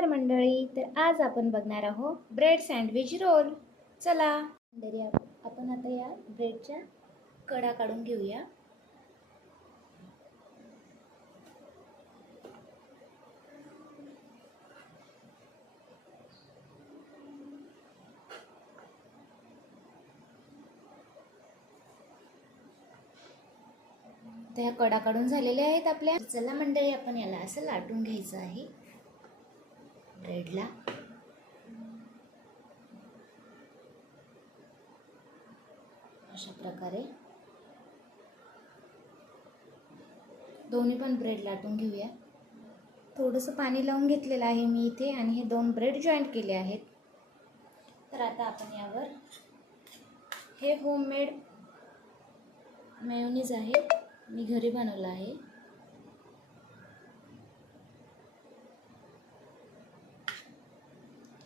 नमस्कार मंडळी तर आज आपण बघणार आहोत ब्रेड सँडविच रोल चला. मंडळी आपण आता या ब्रेडच्या कडा काढून घेऊया. तर ह्या कडा काढून झालेल्या आहेत आपल्या. चला मंडळी आपण याला असं लाटून घ्यायचं आहे. ब्रेडला अशा प्रकारे. दोन्ही पण ब्रेड लाटून घेऊया. थोडंसं पाणी लावून घेतलेलं आहे मी इथे आणि हे दोन ब्रेड जॉईंट केले आहेत. तर आता आपण यावर हे होममेड मेयोनीज आहे. मी घरी बनवलं आहे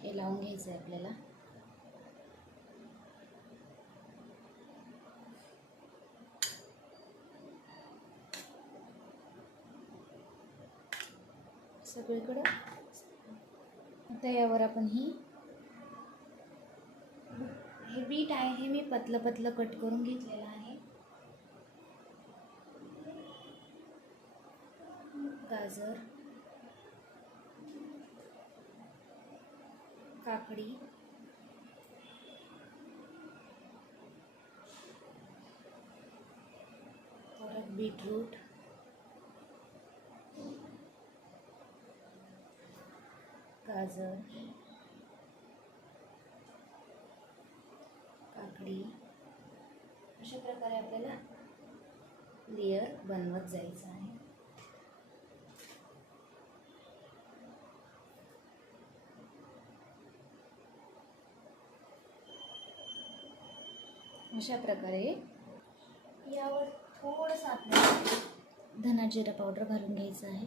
हे लावून घ्यायचं आहे आपल्याला. सगळीकडं आता यावर आपण ही हे बीट आहे हे मी पतलं पतलं कट करून घेतलेलं आहे. गाजर. काकडी. परत बीटरूट. गाजर. काकडी. अशा प्रकारे आपल्याला लेअर बनवत जायचं आहे. अशा प्रकारे यावर थोडंसं आपल्याला धना जिरा पावडर घालून घ्यायचं आहे.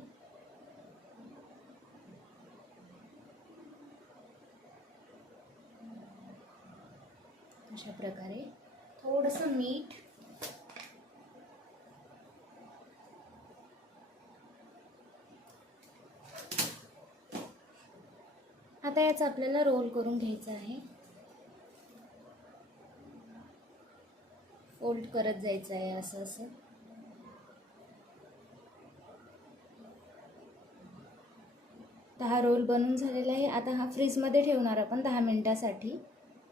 अशा प्रकारे थोडंसं मीठ आता याचा आपल्याला रोल करून घ्यायचा आहे. फोल्ड करत जायचं आहे असं असं. तर हा रोल बनून झालेला आहे. आता हा फ्रीजमध्ये ठेवणार आपण दहा मिनटासाठी.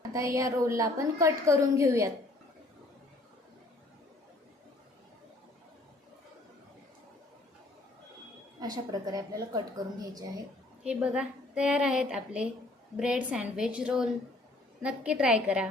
आता या रोलला आपण कट करून घेऊयात. अशा प्रकारे आपल्याला कट करून घ्यायचे आहे. हे बघा तयार आहेत आपले ब्रेड सँडविच रोल. नक्की ट्राय करा.